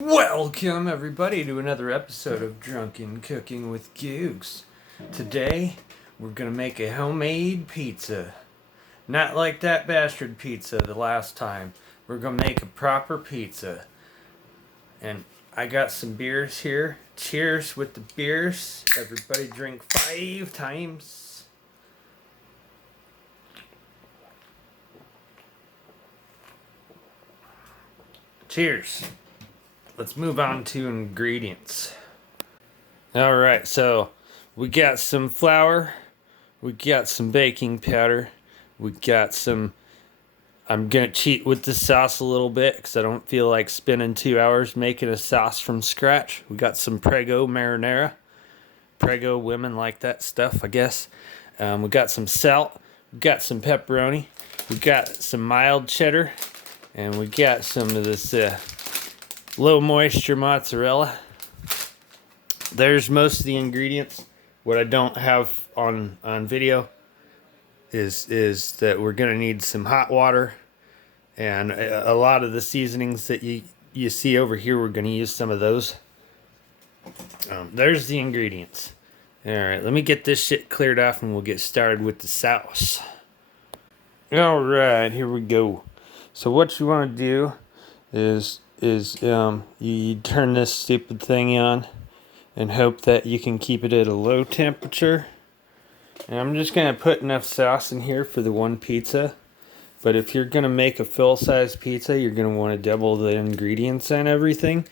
Welcome everybody to another episode of Drunken Cooking with Googz. Today we're gonna make a homemade pizza. Not like that bastard pizza the last time. We're gonna make a proper pizza. And I got some beers here. Cheers with the beers. Everybody drink 5 times. Cheers. Let's move on to ingredients. Alright, so we got some flour, we got some baking powder, we got some, I'm going to cheat with the sauce a little bit because I don't feel like spending 2 hours making a sauce from scratch. We got some Prego marinara. Prego women like that stuff, I guess. We got some salt, we got some pepperoni, we got some mild cheddar, and we got some of this low moisture mozzarella. There's most of the ingredients. What I don't have on video is that we're gonna need some hot water and a lot of the seasonings that you see over here. We're gonna use some of those. There's the ingredients. All right, let me get this shit cleared off and we'll get started with the sauce. All right, here we go. So what you want to do is you turn this stupid thing on and hope that you can keep it at a low temperature. And I'm just going to put enough sauce in here for the one pizza. But if you're going to make a full-size pizza, you're going to want to double the ingredients and everything.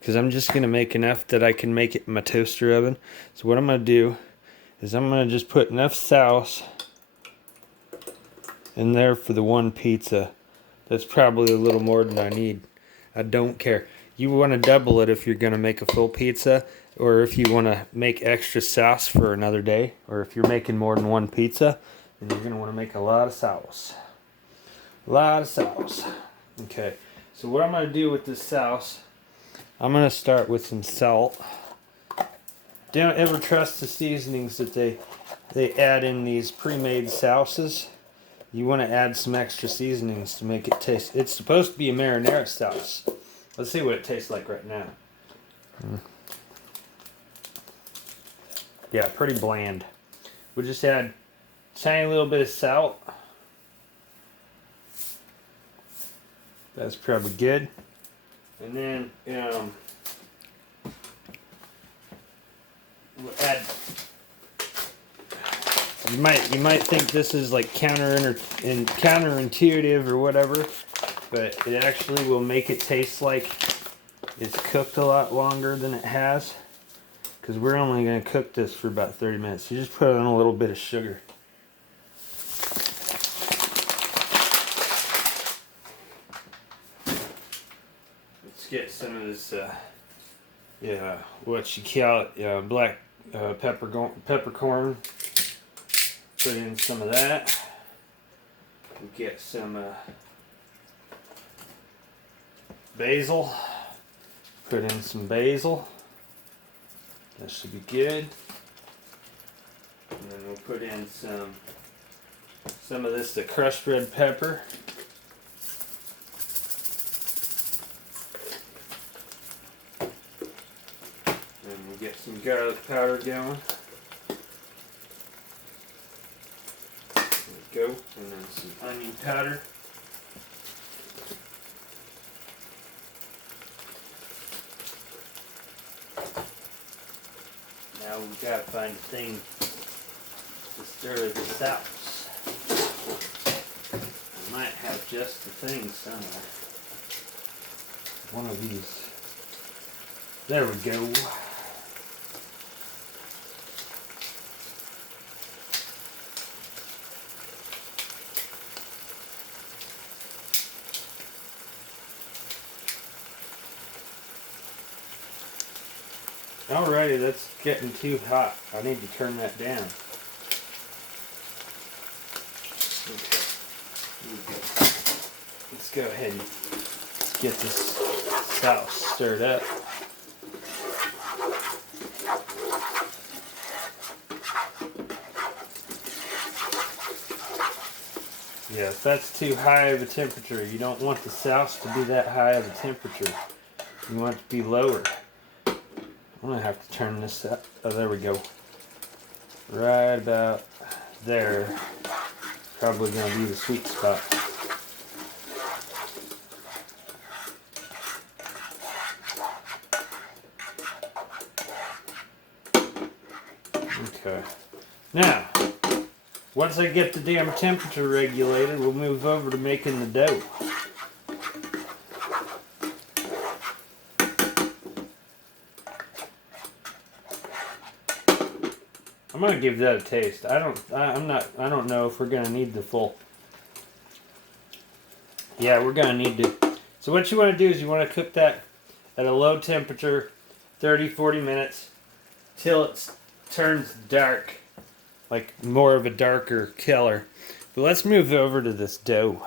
Because I'm just going to make enough that I can make it in my toaster oven. So what I'm going to do is I'm going to just put enough sauce in there for the one pizza. That's probably a little more than I need. I don't care. You want to double it if you're going to make a full pizza, or if you want to make extra sauce for another day, or if you're making more than one pizza, then you're going to want to make a lot of sauce. A lot of sauce. Okay, so what I'm going to do with this sauce, I'm going to start with some salt. Don't ever trust the seasonings that they add in these pre-made sauces. You want to add some extra seasonings to make it taste. It's supposed to be a marinara sauce. Let's see what it tastes like right now. Yeah, pretty bland. We'll just add a tiny little bit of salt. That's probably good. And then we'll add. You might think this is like counterintuitive or whatever, but it actually will make it taste like it's cooked a lot longer than it has. Because we're only going to cook this for about 30 minutes. You just put in a little bit of sugar. Let's get some of this, what you call it, black peppercorn. Put in some of that. We get some basil. Put in some basil. That should be good. And then we'll put in some of this, the crushed red pepper. And we'll get some garlic powder going. Go, and then some onion powder. Now we've got to find a thing to stir the sauce. I might have just the thing somewhere. One of these. There we go. Alrighty, that's getting too hot. I need to turn that down. Okay. Let's go ahead and get this sauce stirred up. Yeah, if that's too high of a temperature, you don't want the sauce to be that high of a temperature. You want it to be lower. I'm gonna have to turn this up. Oh, there we go. Right about there. Probably gonna be the sweet spot. Okay. Now, once I get the damn temperature regulated, we'll move over to making the dough. I'm gonna give that a taste. I don't know if we're gonna need the full. Yeah, we're gonna need to. So what you want to do is you want to cook that at a low temperature, 30-40 minutes, till it turns dark, like more of a darker color. But let's move over to this dough.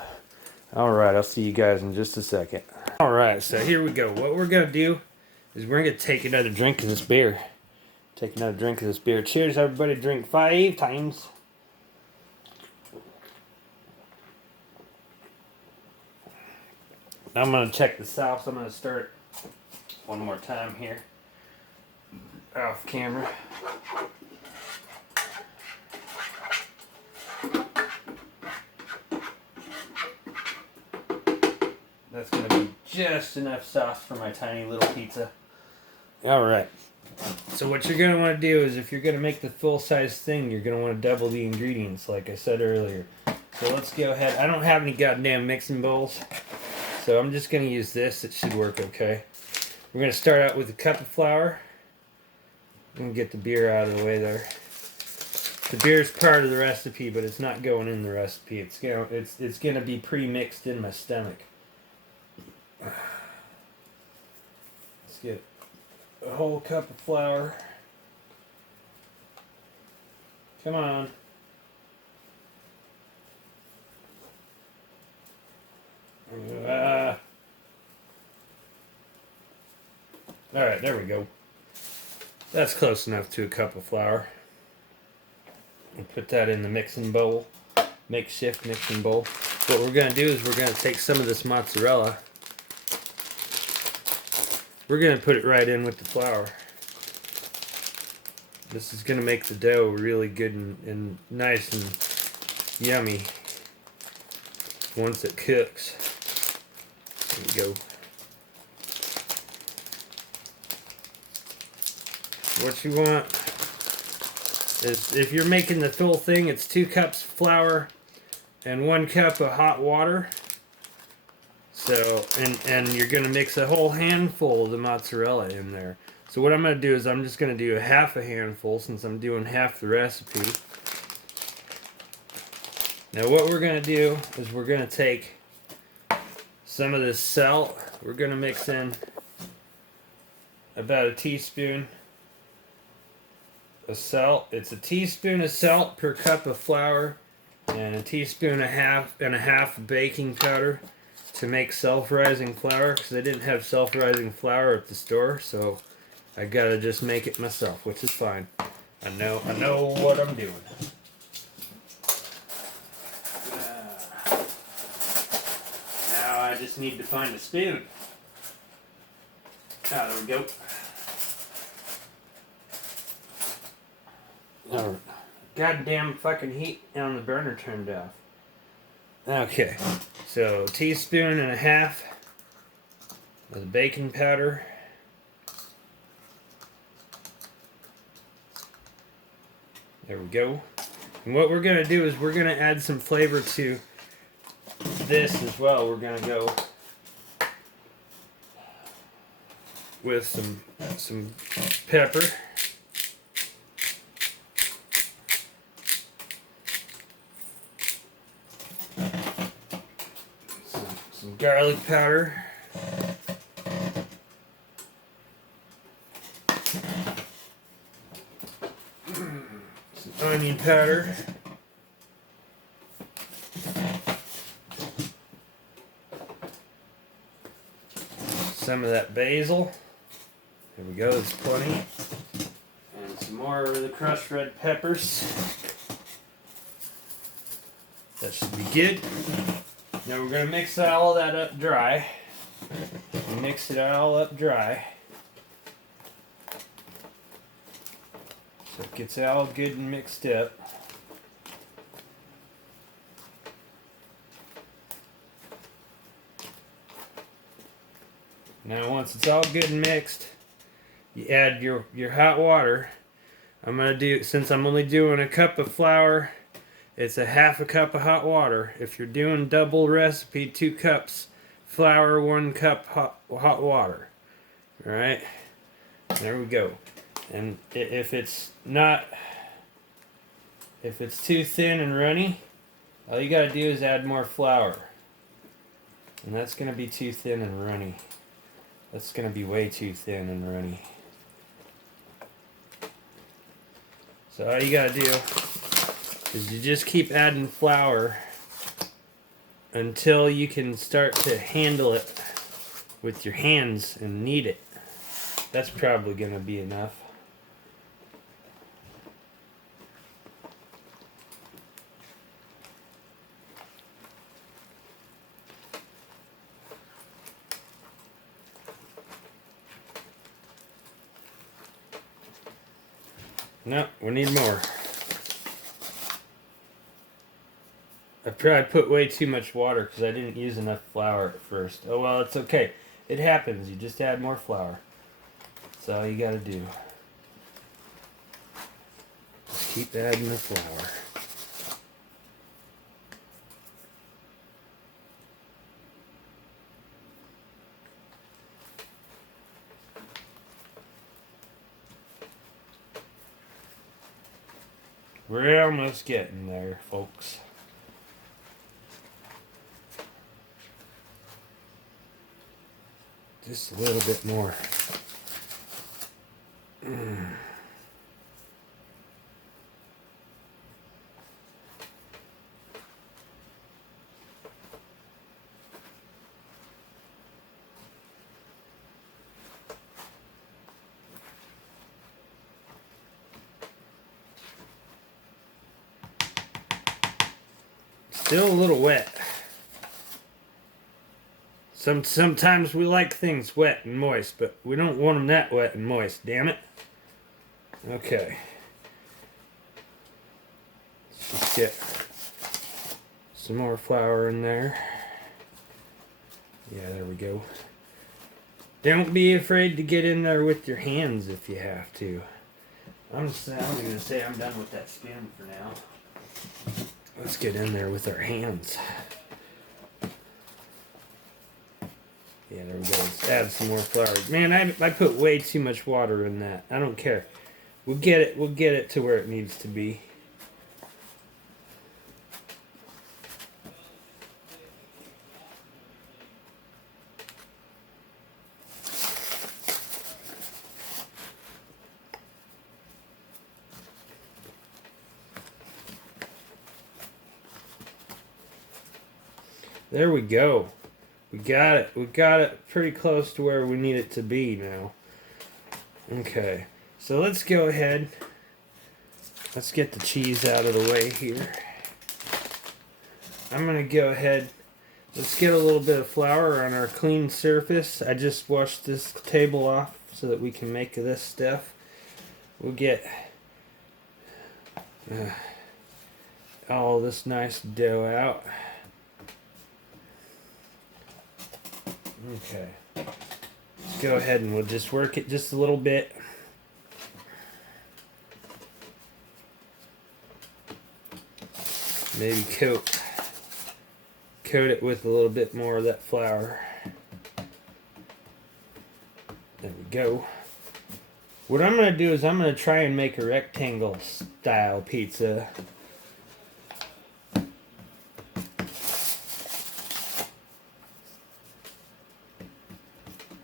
All right, I'll see you guys in just a second. All right, so here we go. What we're gonna do is we're gonna take another drink of this beer. Take another drink of this beer. Cheers, everybody. Drink 5 times. Now I'm going to check this out, so I'm going to start one more time here. Off camera. That's going to be just enough sauce for my tiny little pizza. Alright. So what you're going to want to do is, if you're going to make the full-size thing, you're going to want to double the ingredients, like I said earlier. So let's go ahead. I don't have any goddamn mixing bowls, so I'm just going to use this. It should work okay. We're going to start out with a cup of flour. I'm going to get the beer out of the way there. The beer is part of the recipe, but it's not going in the recipe. It's going to be pre-mixed in my stomach. Let's get a whole cup of flour. Come on. Alright, there we go. That's close enough to a cup of flour. We'll put that in the mixing bowl. Makeshift mixing bowl. What we're going to do is we're going to take some of this mozzarella. We're going to put it right in with the flour. This is going to make the dough really good and nice and yummy once it cooks. There we go. What you want is, if you're making the full thing, it's 2 cups of flour and 1 cup of hot water. So, and you're going to mix a whole handful of the mozzarella in there. So what I'm going to do is I'm just going to do a half a handful, since I'm doing half the recipe. Now what we're going to do is we're going to take some of this salt. We're going to mix in about a teaspoon of salt. It's a teaspoon of salt per cup of flour, and a teaspoon and a half of baking powder to make self-rising flour, because I didn't have self-rising flour at the store, so I gotta just make it myself, which is fine. I know what I'm doing. Now I just need to find a spoon. Ah, there we go. Oh, goddamn fucking heat on the burner turned off. Okay, so 1.5 teaspoons of the baking powder. There we go. And what we're going to do is we're going to add some flavor to this as well. We're going to go with some pepper. Some garlic powder. Some onion powder. Some of that basil. There we go, that's plenty. And some more of the crushed red peppers. That should be good. Now we're going to mix all that up dry. Mix it all up dry. So it gets all good and mixed up. Now once it's all good and mixed, you add your hot water. I'm gonna do, since I'm only doing a cup of flour, it's a half a cup of hot water. If you're doing double recipe, 2 cups flour, 1 cup hot water. All right, there we go. And if it's too thin and runny, all you gotta do is add more flour. And that's gonna be too thin and runny. That's gonna be way too thin and runny. So all you gotta do is you just keep adding flour until you can start to handle it with your hands and knead it. That's probably gonna be enough. No, we need more. I probably put way too much water because I didn't use enough flour at first. Oh well, it's okay. It happens. You just add more flour. That's all you gotta do. Just keep adding the flour. We're almost getting there, folks. Just a little bit more. Still a little wet. Sometimes we like things wet and moist, but we don't want them that wet and moist, damn it. Okay. Let's just get some more flour in there. Yeah, there we go. Don't be afraid to get in there with your hands if you have to. I'm going to say I'm done with that spin for now. Let's get in there with our hands. Yeah, there we go. Let's add some more flour. Man, I put way too much water in that. I don't care. We'll get it to where it needs to be. There we go. We got it. We got it pretty close to where we need it to be now. Okay. So let's go ahead. Let's get the cheese out of the way here. I'm going to go ahead. Let's get a little bit of flour on our clean surface. I just washed this table off so that we can make this stuff. We'll get all this nice dough out. Okay, let's go ahead and we'll just work it just a little bit. Maybe coat it with a little bit more of that flour. There we go. What I'm going to do is I'm going to try and make a rectangle style pizza.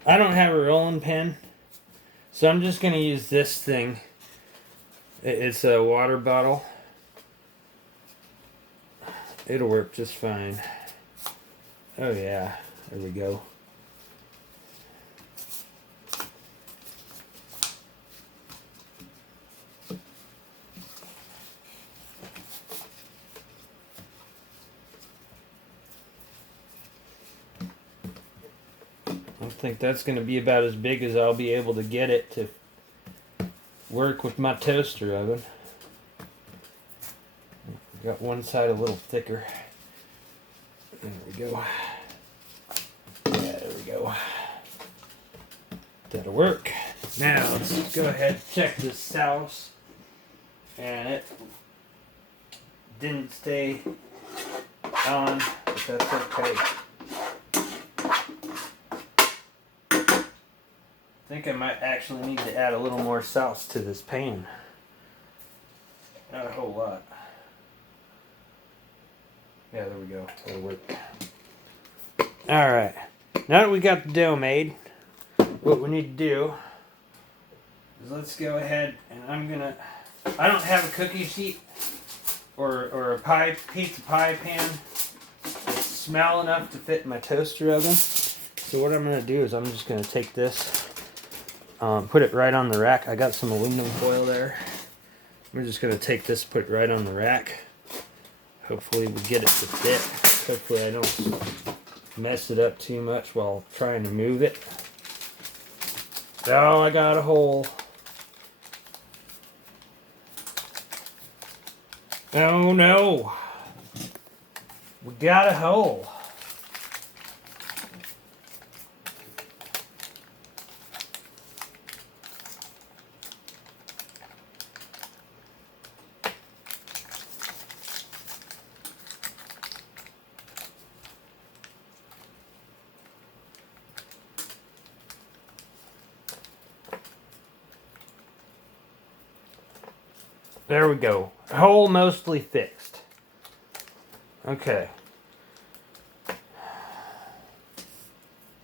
I don't have a rolling pin, so I'm just going to use this thing. It's a water bottle. It'll work just fine. Oh yeah, there we go. I think that's going to be about as big as I'll be able to get it to work with my toaster oven. Got one side a little thicker. There we go. Yeah, there we go. That'll work. Now let's go ahead and check this sauce. And it didn't stay on, but that's okay. I think I might actually need to add a little more sauce to this pan. Not a whole lot. Yeah, there we go. That'll work. Alright. Now that we got the dough made, what we need to do is let's go ahead and I don't have a cookie sheet or a pizza pie pan that's small enough to fit in my toaster oven. So what I'm going to do is I'm just going to take this, put it right on the rack. I got some aluminum foil there. We're just going to take this, put it right on the rack. Hopefully we get it to fit. Hopefully I don't mess it up too much while trying to move it. Oh, I got a hole. Oh no. We got a hole. There we go. Hole mostly fixed. Okay.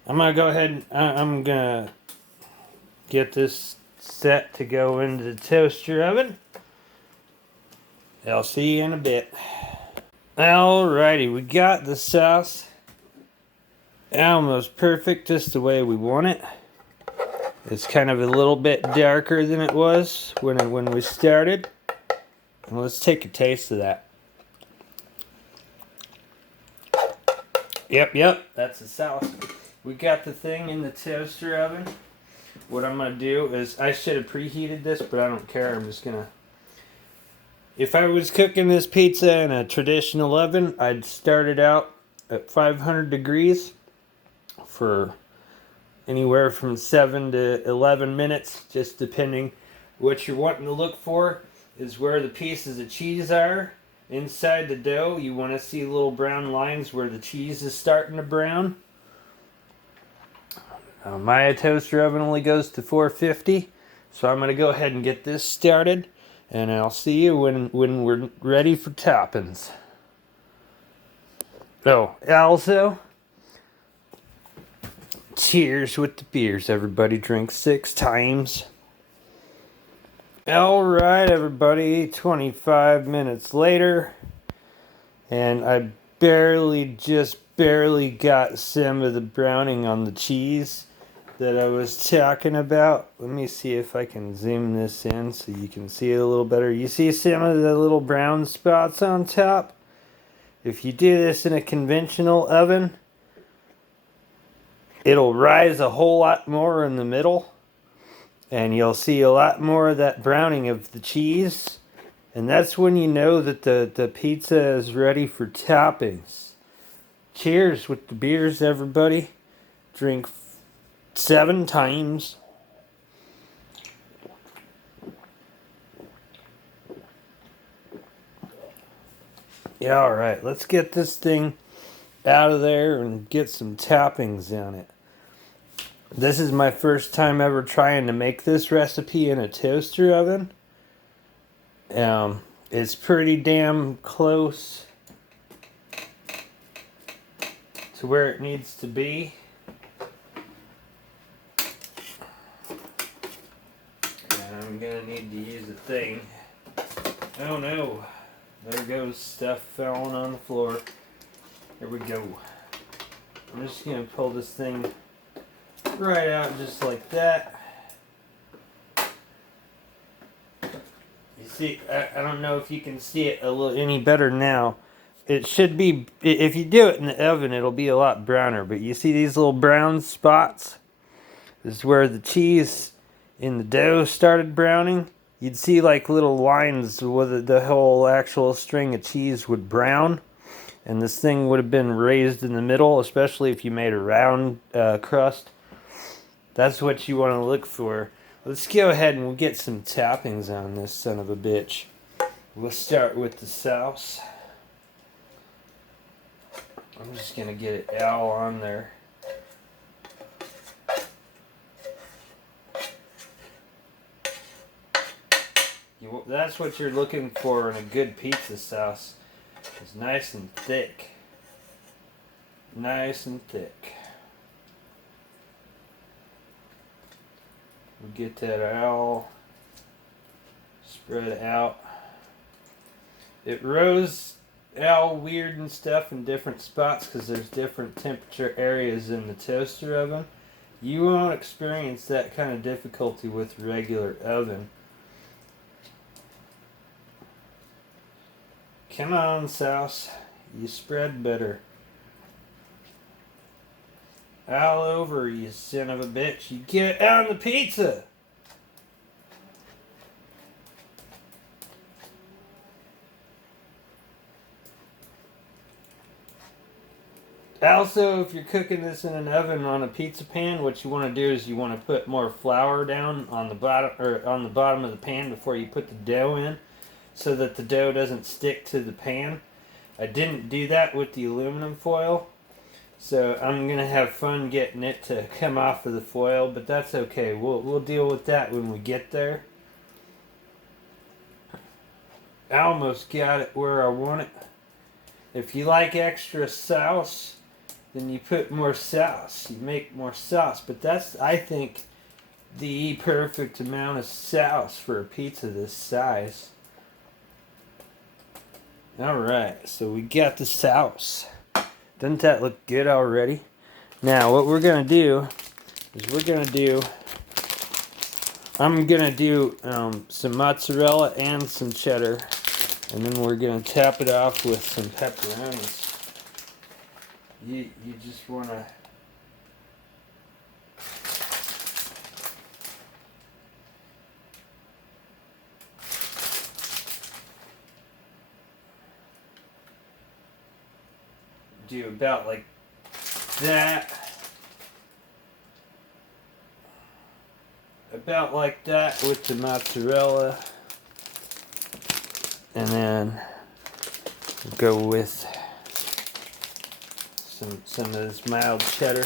I'm going to go ahead and I'm going to get this set to go into the toaster oven. I'll see you in a bit. Alrighty, we got the sauce almost perfect, just the way we want it. It's kind of a little bit darker than it was when we started. And let's take a taste of that. Yep, that's the sauce. We got the thing in the toaster oven. What I'm going to do is, I should have preheated this, but I don't care. I'm just going to... If I was cooking this pizza in a traditional oven, I'd start it out at 500 degrees for anywhere from 7 to 11 minutes, just depending what you're wanting to look for. Is where the pieces of cheese are inside the dough. You want to see little brown lines where the cheese is starting to brown. My toaster oven only goes to 450, so I'm going to go ahead and get this started, and I'll see you when we're ready for toppings. Oh, also, cheers with the beers. Everybody drink 6 times. Alright everybody, 25 minutes later, and I just barely got some of the browning on the cheese that I was talking about. Let me see if I can zoom this in so you can see it a little better. You see some of the little brown spots on top? If you do this in a conventional oven, it'll rise a whole lot more in the middle. And you'll see a lot more of that browning of the cheese. And that's when you know that the pizza is ready for toppings. Cheers with the beers, everybody. Drink 7 times. Yeah, alright. Let's get this thing out of there and get some toppings on it. This is my first time ever trying to make this recipe in a toaster oven. It's pretty damn close to where it needs to be. And I'm gonna need to use a thing. Oh no, there goes stuff falling on the floor. Here we go. I'm just gonna pull this thing right out just like that. You see, I don't know if you can see it a little any better now, it should be, if you do it in the oven, it'll be a lot browner. But you see these little brown spots? This is where the cheese in the dough started browning. You'd see like little lines where the whole actual string of cheese would brown. And this thing would have been raised in the middle, especially if you made a round crust. That's what you want to look for. Let's go ahead and we'll get some toppings on this son of a bitch. We'll start with the sauce. I'm just going to get it all on there. That's what you're looking for in a good pizza sauce. It's nice and thick. Nice and thick. We'll get that all spread out. It rose all weird and stuff in different spots because there's different temperature areas in the toaster oven. You won't experience that kind of difficulty with regular oven. Come on, sauce. You spread better. All over, you son of a bitch. You get it on the pizza. Also, if you're cooking this in an oven on a pizza pan, what you want to do is you want to put more flour down on the bottom of the pan before you put the dough in, so that the dough doesn't stick to the pan. I didn't do that with the aluminum foil, so I'm gonna have fun getting it to come off of the foil, but that's okay. We'll deal with that when we get there. I almost got it where I want it. If you like extra sauce, then you put more sauce. You make more sauce, but that's, I think, the perfect amount of sauce for a pizza this size. Alright, so we got the sauce. Doesn't that look good already? Now, what we're going to do is I'm going to do some mozzarella and some cheddar. And then we're going to top it off with some pepperonis. You just want to... do about like that. About like that with the mozzarella. And then go with some of this mild cheddar.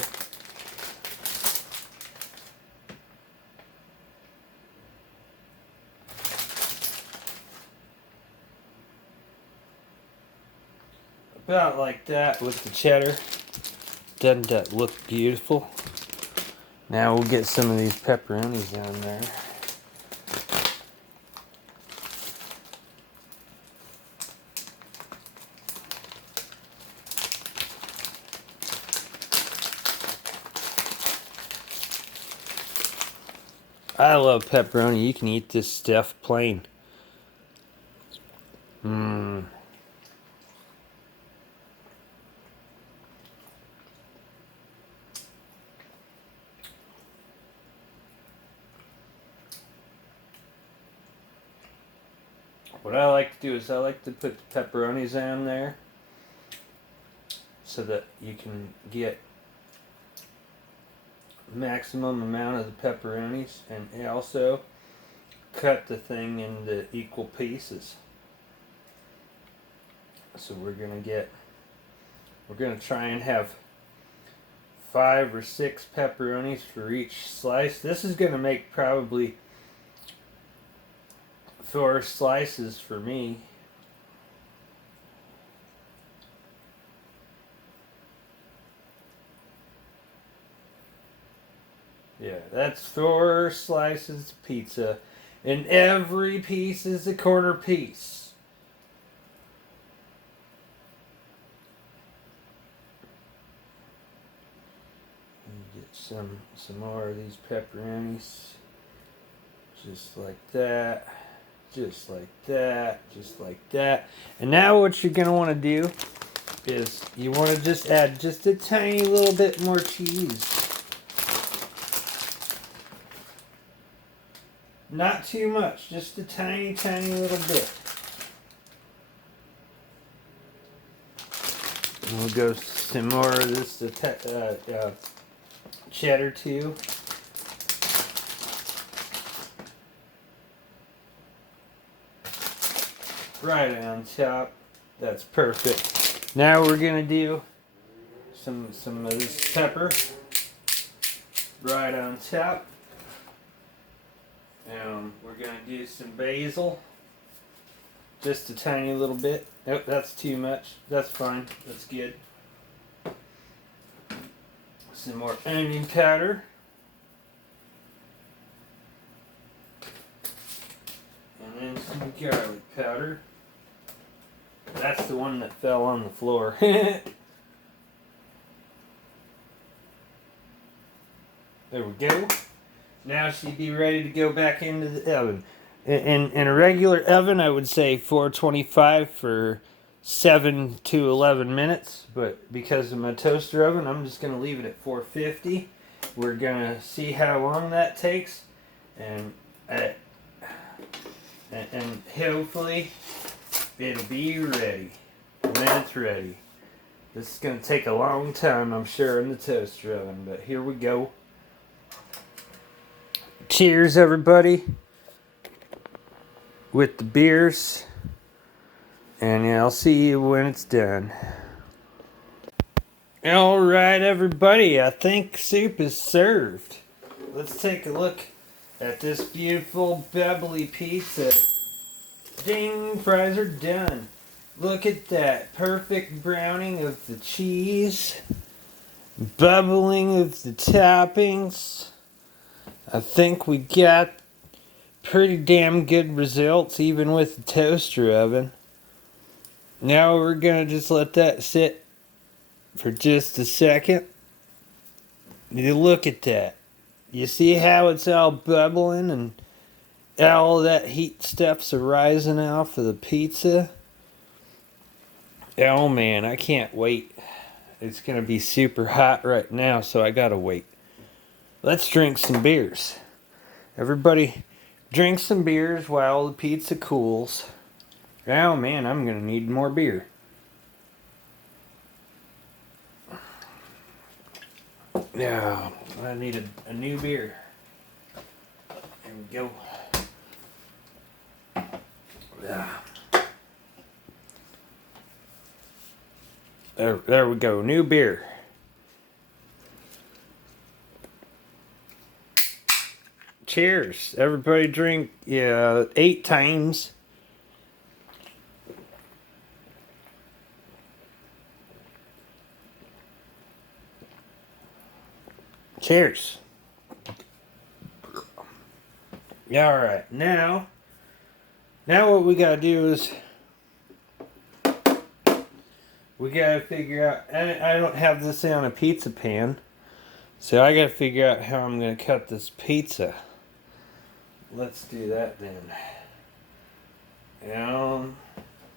About like that with the cheddar. Doesn't that look beautiful? Now we'll get some of these pepperonis on there. I love pepperoni. You can eat this stuff plain. What I like to do is I like to put the pepperonis on there so that you can get maximum amount of the pepperonis, and also cut the thing into equal pieces. So we're gonna try and have 5 or 6 pepperonis for each slice. This is gonna make probably 4 slices for me. Yeah, that's 4 slices of pizza, and every piece is a corner piece. Get some more of these pepperonis, just like that. Just like that, just like that. And now what you're gonna want to do is you want to just add just a tiny little bit more cheese. Not too much, just a tiny, tiny little bit. And we'll go some more of this cheddar too. Right on top. That's perfect. Now we're gonna do some of this pepper right on top. And we're gonna do some basil. Just a tiny little bit. Nope, that's too much. That's fine. That's good. Some more onion powder. And then some garlic powder. That's the one that fell on the floor. There we go. Now she'd be ready to go back into the oven. In a regular oven, I would say 425 for 7 to 11 minutes. But because of my toaster oven, I'm just going to leave it at 450. We're going to see how long that takes. And hopefully it'll be ready when it's ready. This is going to take a long time, I'm sure, in the toaster oven. But here we go. Cheers, everybody. With the beers. And yeah, I'll see you when it's done. Alright, everybody. I think soup is served. Let's take a look at this beautiful bubbly pizza. Ding! Fries are done. Look at that. Perfect browning of the cheese. Bubbling of the toppings. I think we got pretty damn good results even with the toaster oven. Now we're gonna just let that sit for just a second. You look at that. You see how it's all bubbling and all that heat stuff's arising off of the pizza? Oh man, I can't wait. It's gonna be super hot right now, so I gotta wait. Let's drink some beers. Everybody, drink some beers while the pizza cools. Oh man, I'm gonna need more beer. Now, I need a new beer. There we go. Yeah. There we go. New beer. Cheers. Everybody drink 8 times. Cheers. Yeah, alright. Now what we gotta do is we gotta figure out, I don't have this on a pizza pan, so I gotta figure out how I'm gonna cut this pizza. Let's do that then.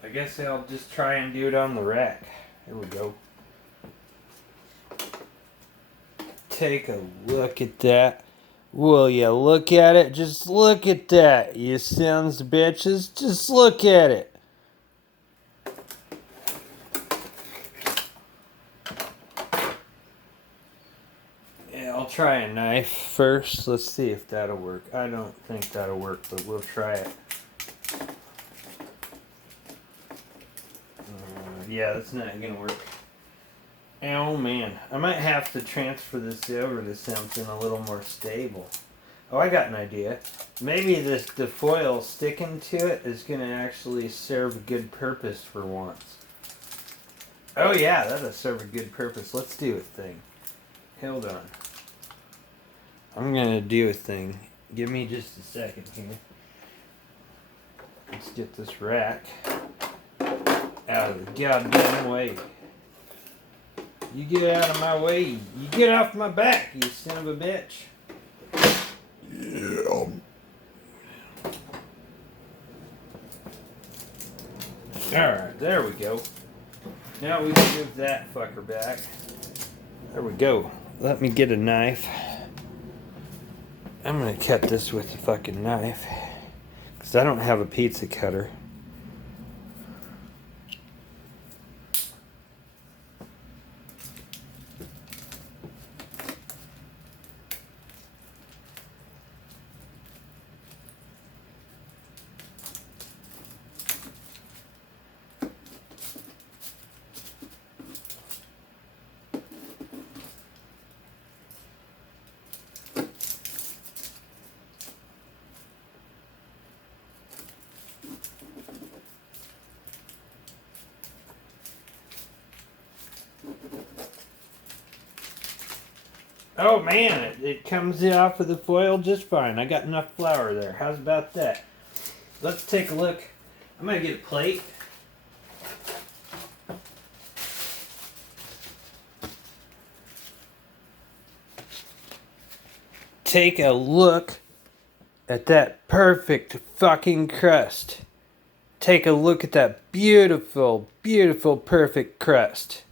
I guess I'll just try and do it on the rack. Here we go. Take a look at that. Will you look at it? Just look at that, you sons of bitches. Just look at it. Yeah, I'll try a knife first. Let's see if that'll work. I don't think that'll work, but we'll try it. Yeah, that's not gonna work. Oh man, I might have to transfer this over to something a little more stable. Oh, I got an idea. Maybe the foil sticking to it is gonna actually serve a good purpose for once. Oh yeah, that'll serve a good purpose. Let's do a thing. Hold on. I'm gonna do a thing. Give me just a second here. Let's get this rack out of the goddamn way. You get out of my way. You get off my back, you son of a bitch. Yeah. Alright, there we go. Now we can move that fucker back. There we go. Let me get a knife. I'm gonna cut this with a fucking knife. Because I don't have a pizza cutter. Oh man, it comes off of the foil just fine. I got enough flour there. How's about that? Let's take a look. I'm gonna get a plate. Take a look at that perfect fucking crust. Take a look at that beautiful, beautiful, perfect crust.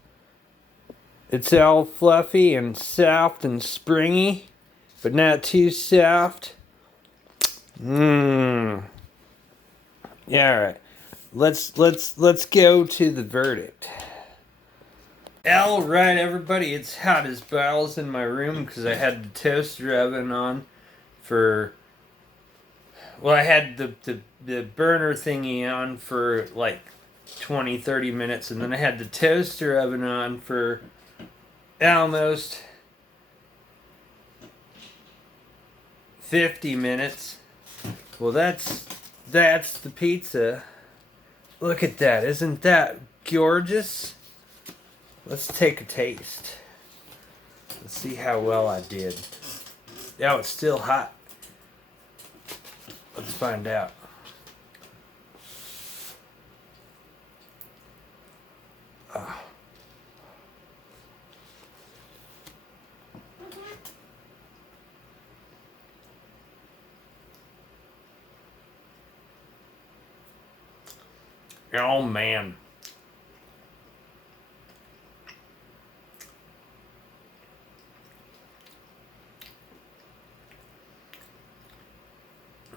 It's all fluffy and soft and springy, but not too soft. Mmm. Yeah, all right. Let's go to the verdict. All right, everybody. It's hot as balls in my room because I had the toaster oven on for. Well, I had the burner thingy on for like 20-30 minutes, and then I had the toaster oven on for almost 50 minutes. Well, that's the pizza. Look at that. Isn't that gorgeous? Let's take a taste. Let's see how well I did. Oh, it's still hot. Let's find out. Oh. Oh man.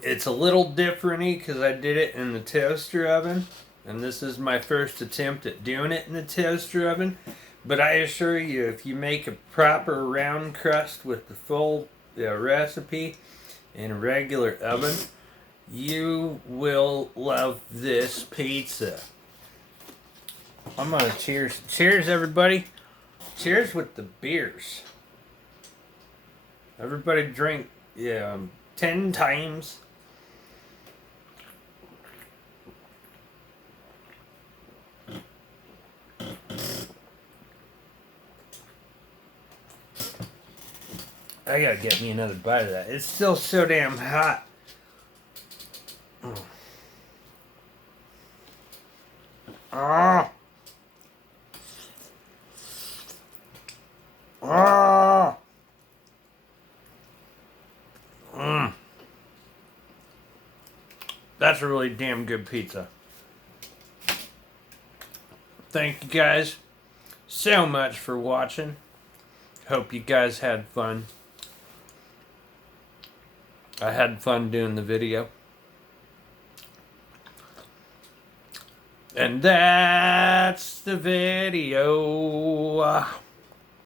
It's a little different-y because I did it in the toaster oven. And this is my first attempt at doing it in the toaster oven. But I assure you, if you make a proper round crust with the full recipe in a regular oven, you will love this pizza. I'm gonna cheers. Cheers, everybody. Cheers with the beers. Everybody drink 10 times. I gotta get me another bite of that. It's still so damn hot. Ah. Ah. That's a really damn good pizza. Thank you guys so much for watching. Hope you guys had fun. I had fun doing the video. And that's the video.